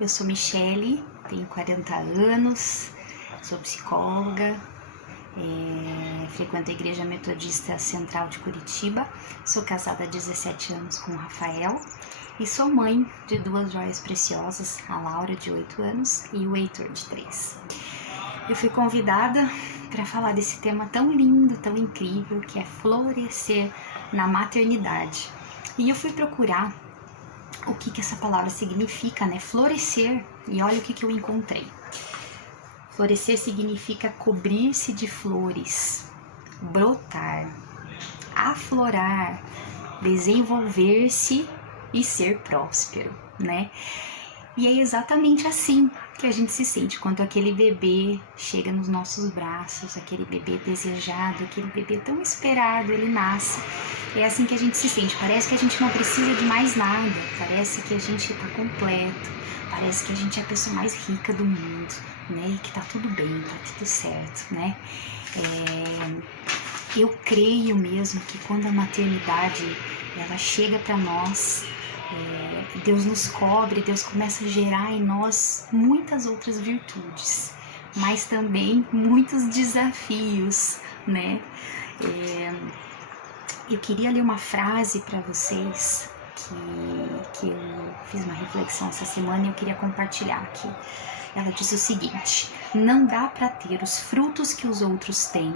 Eu sou Michele, tenho 40 anos, sou psicóloga, frequento a Igreja Metodista Central de Curitiba, sou casada há 17 anos com o Rafael e sou mãe de duas joias preciosas, a Laura, de 8 anos, e o Heitor, de 3. Eu fui convidada para falar desse tema tão lindo, tão incrível, que é florescer na maternidade. E eu fui procurar o que essa palavra significa, né? Florescer. E olha o que eu encontrei. Florescer significa cobrir-se de flores, brotar, aflorar, desenvolver-se e ser próspero, né? E é exatamente assim que a gente se sente quando aquele bebê chega nos nossos braços, aquele bebê desejado, aquele bebê tão esperado, ele nasce. É assim que a gente se sente, parece que a gente não precisa de mais nada, parece que a gente está completo, parece que a gente é a pessoa mais rica do mundo, né? E que tá tudo bem, tá tudo certo, né? Eu creio mesmo que quando a maternidade ela chega para nós, Deus nos cobre, Deus começa a gerar em nós muitas outras virtudes, mas também muitos desafios, né? Eu queria ler uma frase para vocês que eu fiz uma reflexão essa semana e eu queria compartilhar aqui. Ela diz o seguinte: não dá para ter os frutos que os outros têm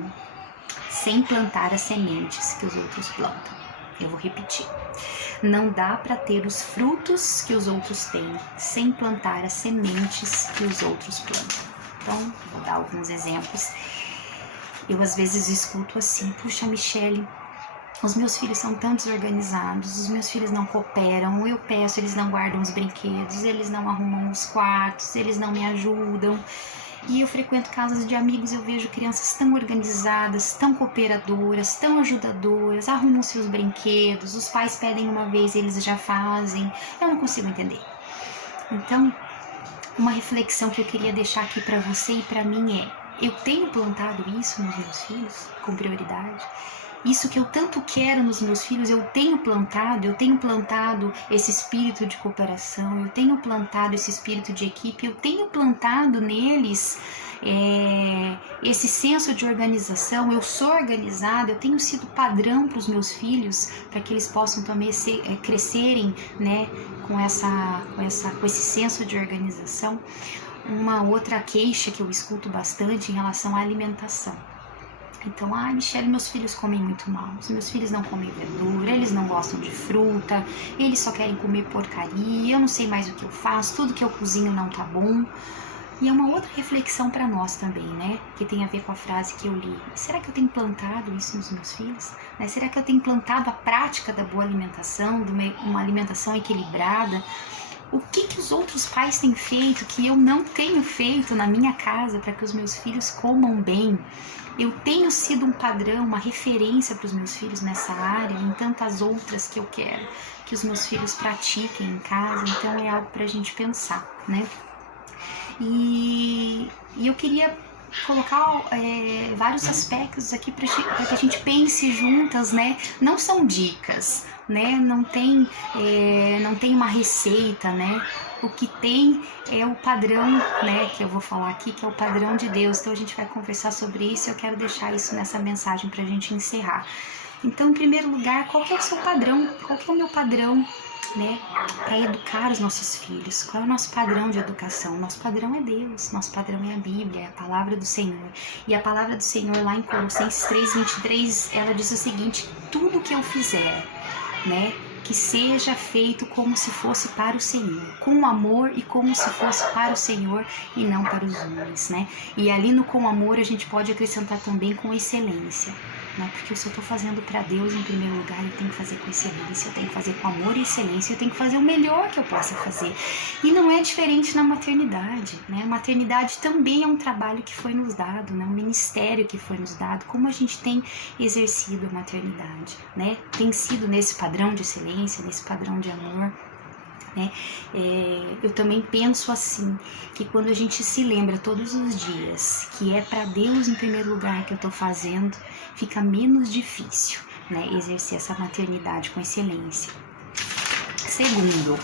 sem plantar as sementes que os outros plantam. Eu vou repetir. Não dá para ter os frutos que os outros têm sem plantar as sementes que os outros plantam. Então, vou dar alguns exemplos. Eu às vezes escuto assim: puxa, Michele, os meus filhos são tão desorganizados, os meus filhos não cooperam, eu peço, eles não guardam os brinquedos, eles não arrumam os quartos, eles não me ajudam. E eu frequento casas de amigos, eu vejo crianças tão organizadas, tão cooperadoras, tão ajudadoras, arrumam seus brinquedos, os pais pedem uma vez, eles já fazem. Eu não consigo entender. Então, uma reflexão que eu queria deixar aqui para você e para mim é: eu tenho plantado isso nos meus filhos com prioridade? Isso que eu tanto quero nos meus filhos, eu tenho plantado esse espírito de cooperação, eu tenho plantado esse espírito de equipe, eu tenho plantado neles esse senso de organização. Eu sou organizada, eu tenho sido padrão para os meus filhos, para que eles possam também crescerem, né, com esse senso de organização. Uma outra queixa que eu escuto bastante em relação à alimentação. Então, Michele, meus filhos comem muito mal, os meus filhos não comem verdura, eles não gostam de fruta, eles só querem comer porcaria, eu não sei mais o que eu faço, tudo que eu cozinho não tá bom. E é uma outra reflexão para nós também, né? Que tem a ver com a frase que eu li. Será que eu tenho plantado isso nos meus filhos? Né? Será que eu tenho plantado a prática da boa alimentação, de uma alimentação equilibrada? O que os outros pais têm feito que eu não tenho feito na minha casa para que os meus filhos comam bem? Eu tenho sido um padrão, uma referência para os meus filhos nessa área, em tantas outras que eu quero que os meus filhos pratiquem em casa. Então é algo para a gente pensar, né? E eu queria colocar vários aspectos aqui para que a gente pense juntas, né? Não são dicas, né? Não tem uma receita, né? O que tem é o padrão, né? Que eu vou falar aqui, que é o padrão de Deus. Então a gente vai conversar sobre isso. Eu quero deixar isso nessa mensagem para a gente encerrar. Então, em primeiro lugar, qual que é o seu padrão? Qual que é o meu padrão, né, para educar os nossos filhos? Qual é o nosso padrão de educação? Nosso padrão é Deus, nosso padrão é a Bíblia, é a palavra do Senhor. E a palavra do Senhor lá em Colossenses 3:23, ela diz o seguinte: tudo que eu fizer, né, que seja feito como se fosse para o Senhor, com amor e como se fosse para o Senhor e não para os homens, né? E ali no com amor a gente pode acrescentar também com excelência, né? Porque se eu estou fazendo para Deus em primeiro lugar, eu tenho que fazer com excelência, eu tenho que fazer com amor e excelência, eu tenho que fazer o melhor que eu possa fazer. E não é diferente na maternidade, né? A maternidade também é um trabalho que foi nos dado, né? Um ministério que foi nos dado. Como a gente tem exercido a maternidade, né? Tem sido nesse padrão de excelência, nesse padrão de amor, né? Eu também penso assim, que quando a gente se lembra todos os dias que é para Deus em primeiro lugar que eu estou fazendo, fica menos difícil, né, exercer essa maternidade com excelência. Segundo,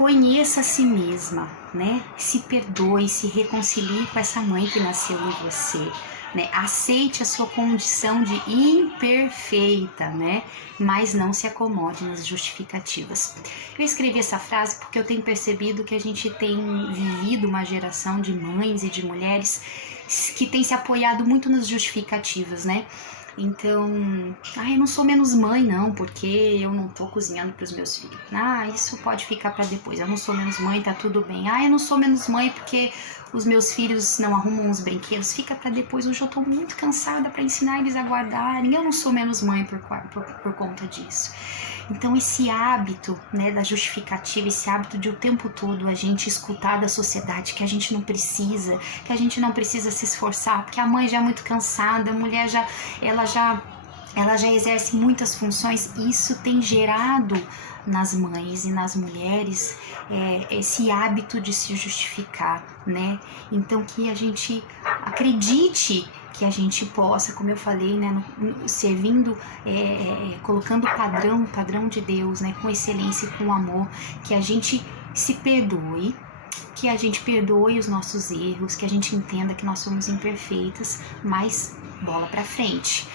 conheça a si mesma, né? Se perdoe, se reconcilie com essa mãe que nasceu em você, né? Aceite a sua condição de imperfeita, né? Mas não se acomode nas justificativas. Eu escrevi essa frase porque eu tenho percebido que a gente tem vivido uma geração de mães e de mulheres que tem se apoiado muito nas justificativas, né? Então, eu não sou menos mãe não, porque eu não tô cozinhando para os meus filhos. Isso pode ficar para depois. Eu não sou menos mãe, tá tudo bem. Eu não sou menos mãe porque os meus filhos não arrumam os brinquedos. Fica para depois. Hoje eu tô muito cansada para ensinar eles a guardarem. Eu não sou menos mãe por conta disso. Então esse hábito, né, da justificativa, esse hábito de o tempo todo a gente escutar da sociedade que a gente não precisa, se esforçar, porque a mãe já é muito cansada, a mulher ela já exerce muitas funções, isso tem gerado nas mães e nas mulheres esse hábito de se justificar, né? Então que a gente acredite que a gente possa, como eu falei, né, servindo, colocando o padrão de Deus, né, com excelência e com amor, que a gente se perdoe, que a gente perdoe os nossos erros, que a gente entenda que nós somos imperfeitas, mas bola pra frente.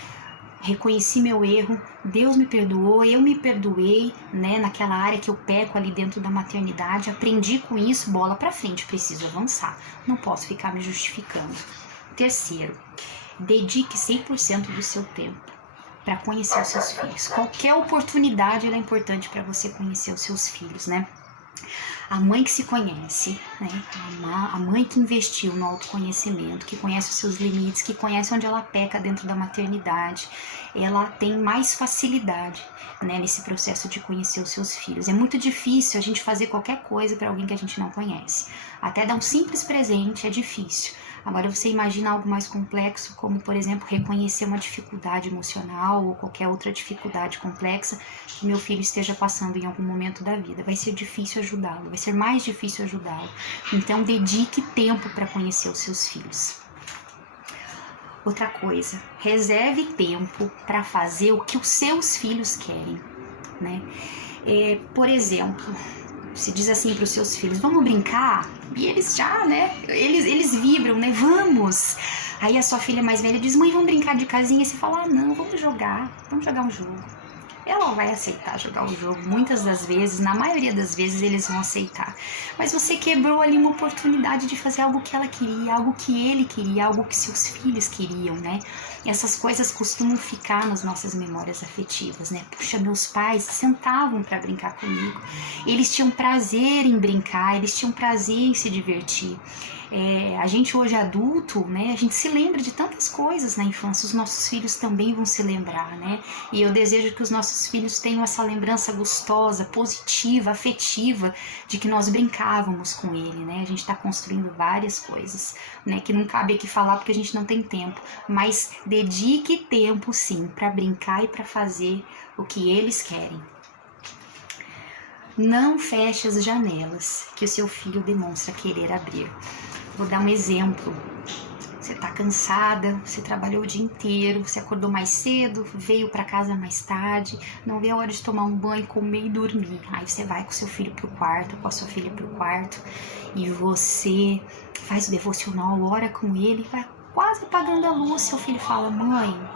Reconheci meu erro, Deus me perdoou, eu me perdoei, né, naquela área que eu peco ali dentro da maternidade, aprendi com isso, bola pra frente, preciso avançar, não posso ficar me justificando. Terceiro, dedique 100% do seu tempo para conhecer os seus filhos. Qualquer oportunidade ela é importante para você conhecer os seus filhos, né? A mãe que se conhece, né? A mãe que investiu no autoconhecimento, que conhece os seus limites, que conhece onde ela peca dentro da maternidade, ela tem mais facilidade, né, nesse processo de conhecer os seus filhos. É muito difícil a gente fazer qualquer coisa para alguém que a gente não conhece. Até dar um simples presente é difícil. Agora você imagina algo mais complexo, como por exemplo reconhecer uma dificuldade emocional ou qualquer outra dificuldade complexa que meu filho esteja passando em algum momento da vida. Vai ser difícil ajudá-lo, vai ser mais difícil ajudá-lo. Então dedique tempo para conhecer os seus filhos. Outra coisa, reserve tempo para fazer o que os seus filhos querem, né? Por exemplo, se diz assim para os seus filhos, vamos brincar? E eles já, né? Eles vibram, né? Vamos! Aí a sua filha mais velha diz, mãe, vamos brincar de casinha? E você fala, não, vamos jogar um jogo. Ela vai aceitar jogar o jogo, muitas das vezes, na maioria das vezes eles vão aceitar. Mas você quebrou ali uma oportunidade de fazer algo que ela queria, algo que ele queria, algo que seus filhos queriam, né? Essas coisas costumam ficar nas nossas memórias afetivas, né? Puxa, meus pais sentavam para brincar comigo, eles tinham prazer em brincar, eles tinham prazer em se divertir. A gente hoje adulto, né, a gente se lembra de tantas coisas na infância, os nossos filhos também vão se lembrar, né? E eu desejo que os nossos filhos tenham essa lembrança gostosa, positiva, afetiva, de que nós brincávamos com ele, né? A gente está construindo várias coisas, né, que não cabe aqui falar porque a gente não tem tempo, mas dedique tempo sim para brincar e para fazer o que eles querem. Não feche as janelas que o seu filho demonstra querer abrir. Vou dar um exemplo. Você está cansada, você trabalhou o dia inteiro, você acordou mais cedo, veio para casa mais tarde, não vê a hora de tomar um banho, comer e dormir. Aí você vai com seu filho pro quarto, com a sua filha pro quarto, e você faz o devocional, ora com ele, vai quase apagando a luz. Seu filho fala, mãe...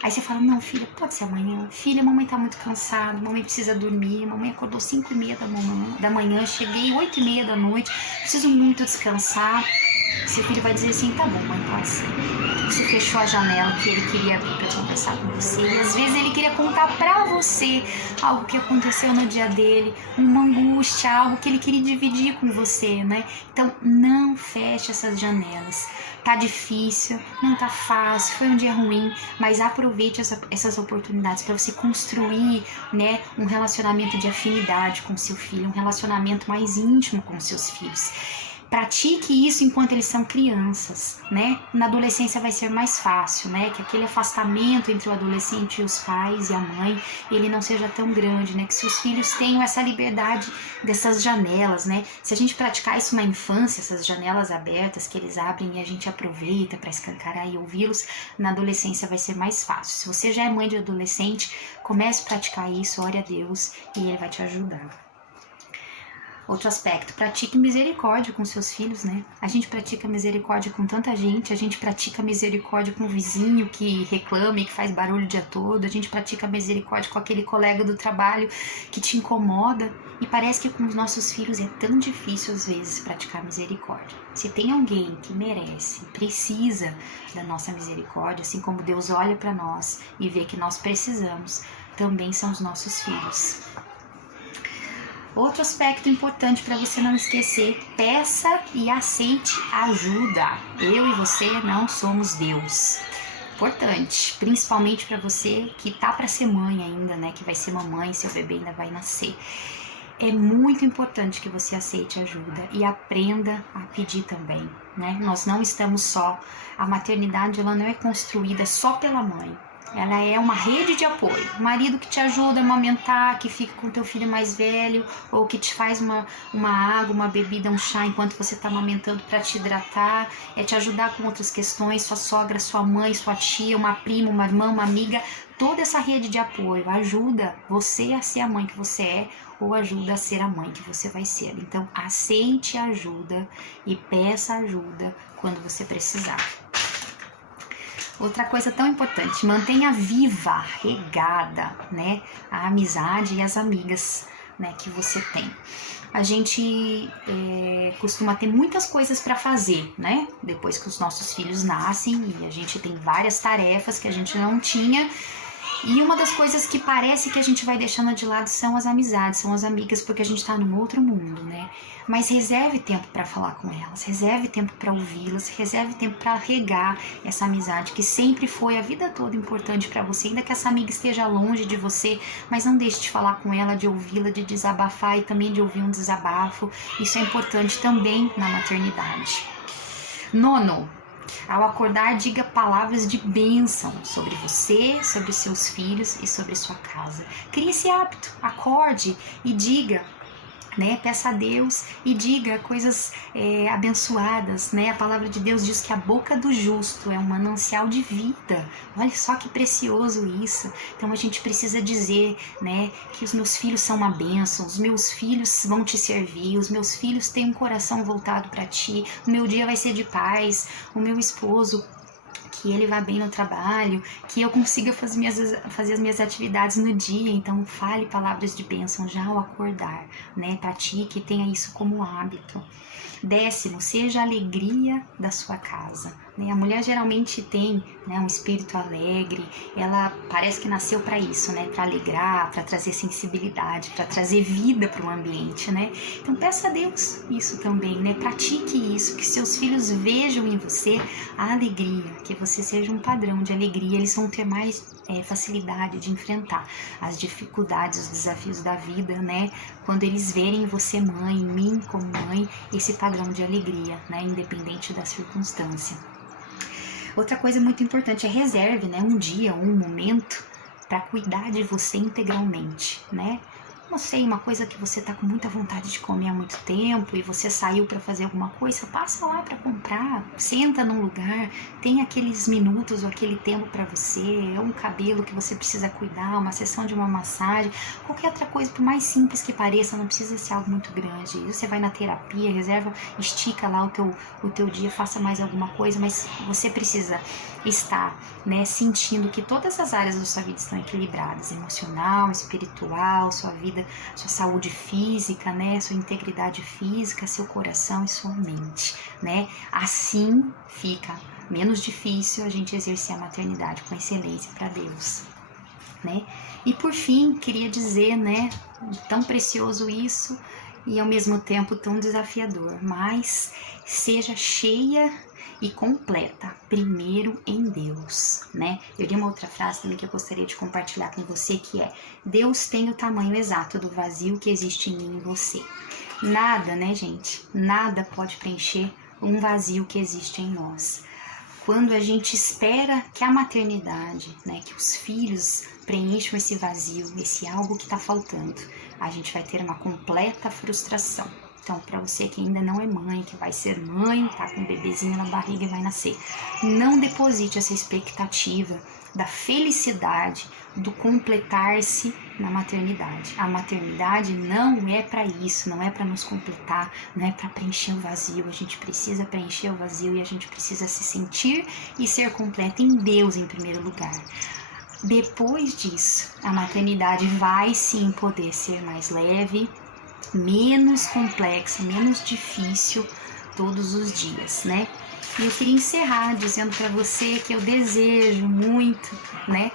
Aí você fala, não, filha, pode ser amanhã. Filha, mamãe tá muito cansada, mamãe precisa dormir, mamãe acordou 5h30 da manhã, cheguei 8h30 da noite, preciso muito descansar. Seu filho vai dizer assim, tá bom, mãe, pode ser. Você fechou a janela que ele queria abrir pra conversar com você, e às vezes ele queria contar pra você algo que aconteceu no dia dele, uma angústia, algo que ele queria dividir com você, né? Então, não feche essas janelas. Tá difícil, não tá fácil, foi um dia ruim, mas aproveite essas oportunidades para você construir, né, um relacionamento de afinidade com seu filho, um relacionamento mais íntimo com seus filhos. Pratique isso enquanto eles são crianças, né? Na adolescência vai ser mais fácil, né? Que aquele afastamento entre o adolescente e os pais e a mãe, ele não seja tão grande, né? Que seus filhos tenham essa liberdade dessas janelas, né? Se a gente praticar isso na infância, essas janelas abertas que eles abrem e a gente aproveita para escancarar e ouvi-los, na adolescência vai ser mais fácil. Se você já é mãe de adolescente, comece a praticar isso, ore a Deus e Ele vai te ajudar. Outro aspecto, pratique misericórdia com seus filhos, né? A gente pratica misericórdia com tanta gente, a gente pratica misericórdia com o vizinho que reclama e que faz barulho o dia todo, a gente pratica misericórdia com aquele colega do trabalho que te incomoda, e parece que com os nossos filhos é tão difícil às vezes praticar misericórdia. Se tem alguém que merece, precisa da nossa misericórdia, assim como Deus olha para nós e vê que nós precisamos, também são os nossos filhos. Outro aspecto importante para você não esquecer, peça e aceite ajuda. Eu e você não somos Deus. Importante, principalmente para você que tá para ser mãe ainda, né? Que vai ser mamãe, seu bebê ainda vai nascer. É muito importante que você aceite ajuda e aprenda a pedir também, né? Nós não estamos só. A maternidade, ela não é construída só pela mãe. Ela é uma rede de apoio. O marido que te ajuda a amamentar, que fica com teu filho mais velho, ou que te faz uma água, uma bebida, um chá enquanto você está amamentando para te hidratar, é te ajudar com outras questões, sua sogra, sua mãe, sua tia, uma prima, uma irmã, uma amiga. Toda essa rede de apoio ajuda você a ser a mãe que você é, ou ajuda a ser a mãe que você vai ser. Então, aceite ajuda e peça ajuda quando você precisar. Outra coisa tão importante, mantenha viva, regada, né, a amizade e as amigas, né, que você tem. A gente costuma ter muitas coisas para fazer, né, depois que os nossos filhos nascem, e a gente tem várias tarefas que a gente não tinha. E uma das coisas que parece que a gente vai deixando de lado são as amizades, são as amigas, porque a gente tá num outro mundo, né? Mas reserve tempo para falar com elas, reserve tempo para ouvi-las, reserve tempo para regar essa amizade que sempre foi a vida toda importante para você, ainda que essa amiga esteja longe de você, mas não deixe de falar com ela, de ouvi-la, de desabafar e também de ouvir um desabafo. Isso é importante também na maternidade. Nono, ao acordar, diga palavras de bênção sobre você, sobre seus filhos e sobre sua casa. Crie esse hábito, acorde e diga, né? Peça a Deus e diga coisas abençoadas, né? A palavra de Deus diz que a boca do justo é um manancial de vida. Olha só que precioso isso. Então a gente precisa dizer, né, que os meus filhos são uma bênção, os meus filhos vão te servir, os meus filhos têm um coração voltado para ti, o meu dia vai ser de paz, o meu esposo, que ele vá bem no trabalho, que eu consiga fazer as minhas atividades no dia. Então fale palavras de bênção já ao acordar, né? Pratique e tenha isso como hábito. 10º, seja a alegria da sua casa, né? A mulher geralmente tem, né, um espírito alegre, ela parece que nasceu para isso, né? Para alegrar, para trazer sensibilidade, para trazer vida para o ambiente, né? Então peça a Deus isso também, né? Pratique isso, que seus filhos vejam em você a alegria, que você seja um padrão de alegria. Eles vão ter mais facilidade de enfrentar as dificuldades, os desafios da vida, né? Quando eles verem você mãe, em mim como mãe, esse padrão de alegria, né? Independente da circunstância. Outra coisa muito importante é reserve, né? Um dia, um momento para cuidar de você integralmente, né? Não sei, uma coisa que você tá com muita vontade de comer há muito tempo e você saiu para fazer alguma coisa, passa lá para comprar, senta num lugar, tem aqueles minutos ou aquele tempo para você, é um cabelo que você precisa cuidar, uma sessão de uma massagem, qualquer outra coisa, por mais simples que pareça, não precisa ser algo muito grande. Você vai na terapia, reserva, estica lá o teu dia, faça mais alguma coisa, mas você precisa estar, né, sentindo que todas as áreas da sua vida estão equilibradas, emocional, espiritual, sua vida, sua saúde física, né, sua integridade física, seu coração e sua mente, né? Assim fica menos difícil a gente exercer a maternidade com excelência para Deus, né? E por fim, queria dizer, né, tão precioso isso e ao mesmo tempo tão desafiador, mas seja cheia e completa, primeiro em Deus, né? Eu li uma outra frase também que eu gostaria de compartilhar com você, que é: Deus tem o tamanho exato do vazio que existe em mim e em você. Nada, né, gente? Nada pode preencher um vazio que existe em nós. Quando a gente espera que a maternidade, né, que os filhos preencham esse vazio, esse algo que está faltando, a gente vai ter uma completa frustração. Então, para você que ainda não é mãe, que vai ser mãe, tá com um bebezinho na barriga e vai nascer, não deposite essa expectativa da felicidade, do completar-se na maternidade. A maternidade não é para isso, não é para nos completar, não é para preencher o vazio. A gente precisa preencher o vazio e a gente precisa se sentir e ser completa em Deus em primeiro lugar. Depois disso, a maternidade vai sim poder ser mais leve, menos complexa, menos difícil todos os dias, né? E eu queria encerrar dizendo para você que eu desejo muito, né,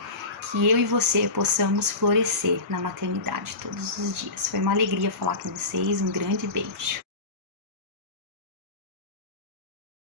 que eu e você possamos florescer na maternidade todos os dias. Foi uma alegria falar com vocês, um grande beijo.